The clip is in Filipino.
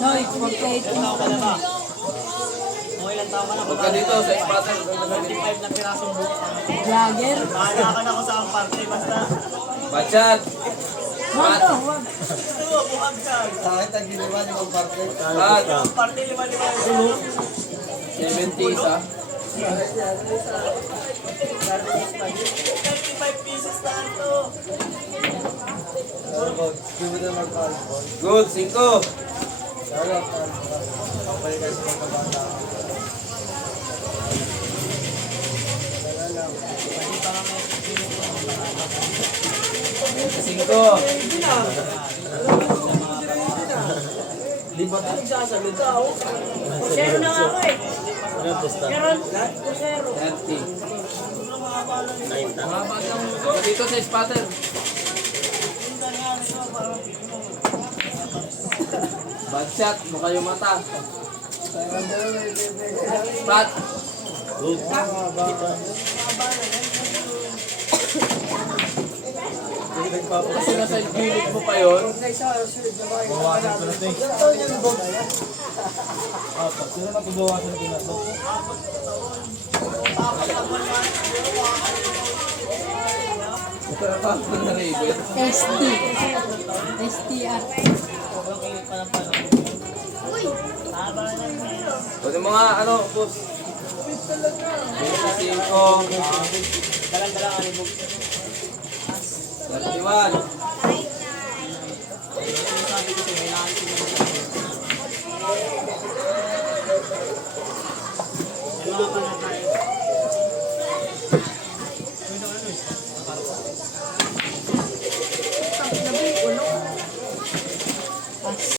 Noy, 48 na ako na. Mga ilang taon ka na. Huwag ka dito sa ispatan. 25 na pirasong buko. Vlogger. Bahala ka na ako sa party basta. Bachat. Wag to, wag. Ito, buhagkag. Sa akin, tag-iliwan yung party. Pat. Ang party lima-lima yung 70 isa. 35 pieces na ito. Hindi mo na mag-alcohol. Good, 5. Kaya, kapalikan sa pagkabata. Cinco. Di ba ito nagsasalita ako? Zero na nga ako eh. Meron. 30. Dito sa spatter. Bachat, mukha yung mata. Pat. Kasi nasa gilid mo pa yun. Bawasan ko na ito. Sino na kubawasan ko na ito? Pero pa ako na rin. ST. STR. Pwede mga ano, boss. 25. Dalang-dalang ka ni Bug. 31. Sabi ko sa'yo, kailangan ko yung mga panatay.